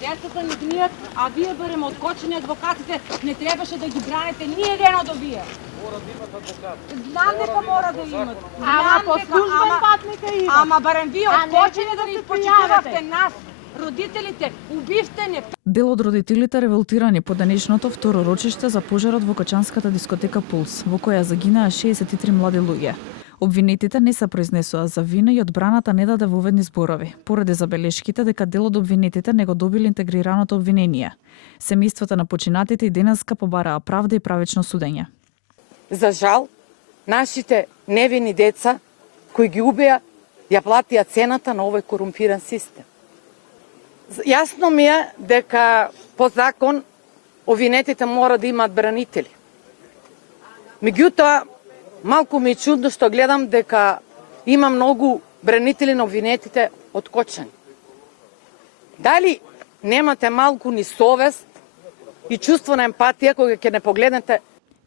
Децата ни гният, а вие барем откочени адвокатите не требаше да ги браните ни еден од овие. Мора да имат адвокат. Знам дека мора да имат. Ама по службен пат нека имат. Ама барем вие откочени да ни почитувавте нас, родителите, убивте не. Дел од родителите револтирани по денешното второ рочиште за пожарот во качанската дискотека Пулс, во која загинаа 63 млади луѓе. Обвинетите не се произнесоа за вина и одбраната не даде воведни зборови, поради забелешките дека дел од обвинетите не го добили интегрираното обвинение. Семејствата на починатите и денеска побараа правда и правечно судење. За жал, нашите невини деца кои ги убија ја платија цената на овој корумпиран систем. Јасно ми е дека по закон обвинетите мора да имаат бранители. Меѓутоа, малку ми е чудно што гледам дека има многу бранители на обвинетите откочени. Дали немате малку ни совест и чувство на емпатија кога ќе не погледнете?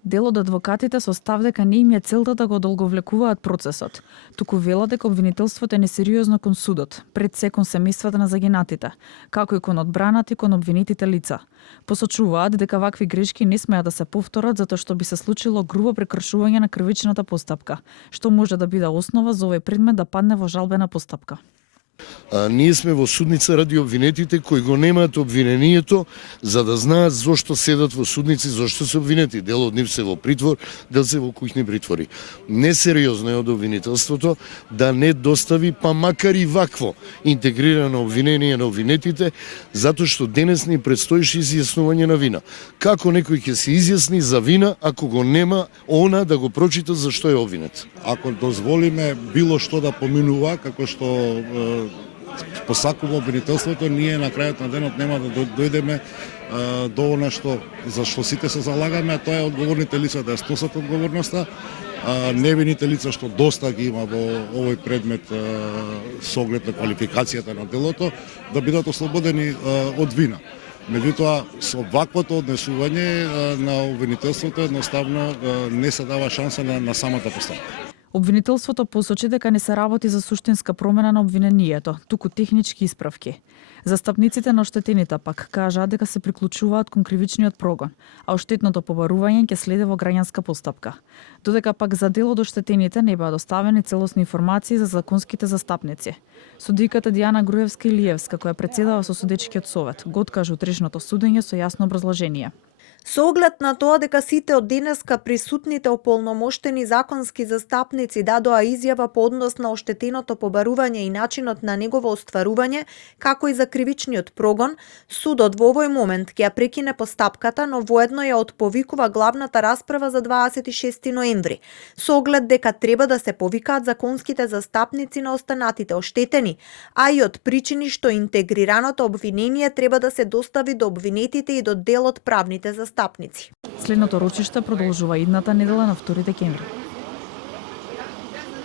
Дел од адвокатите со став дека не им е целта да го одолговлекуваат процесот, туку велат дека обвинителството е несериозно кон судот, пред се кон семејствата на загинатите, како и кон одбраната и кон обвинетите лица. Посочуваат дека вакви грешки не смеа да се повторат затоа што би се случило грубо прекршување на кривичната постапка, што може да биде основа за овој предмет да падне во жалбена постапка. Ние сме во судница ради обвинетите кои го немаат обвинението за да знаат зошто седат во судници, зошто се обвинети. Дел од нив се во притвор, дел се во куќни притвори. Несериозно е од обвинителството да не достави, па макар и вакво, интегрирано обвинение на обвинетите, затоа што денес ни предстоише изјаснување на вина. Како некој ќе се изјасни за вина ако го нема она да го прочита зашто е обвинет? Ако дозволиме било што да поминува, како што посакува обвинителството, ние на крајот на денот нема да дојдеме до она за што сите се залагаме, а тоа е одговорните лица да ја сносат одговорноста, невините лица што доста ги има во овој предмет со оглед на квалификацијата на делото, да бидат ослободени од вина. Меѓутоа, со ваквото однесување на обвинителството едноставно не се дава шанса на самата постапка. Обвинителството посочи дека не се работи за суштинска промена на обвинението, туку технички исправки. Застапниците на оштетените пак кажаа дека се приклучуваат кон кривичниот прогон, а оштетното побарување ќе следи во граѓанска постапка. Додека пак за дел од оштетените не беа доставени целосни информации за законските застапници. Судиката Дијана Груевска-Илиевска, која претседава со судечкиот совет, го откажа утрешното судење со јасно образложение. Со оглед на тоа дека сите од денеска присутните ополномоштени законски застапници дадоа изјава по однос на оштетеното побарување и начинот на негово остварување, како и за кривичниот прогон, судот во овој момент ќе ја прекине постапката, но воедно ја отповикува главната расправа за 26 ноември, со оглед дека треба да се повикаат законските застапници на останатите оштетени, а и од причини што интегрираното обвинение треба да се достави до обвинетите и до дел од правните застапници. Следното рочиште продолжува идната недела на 2 декември.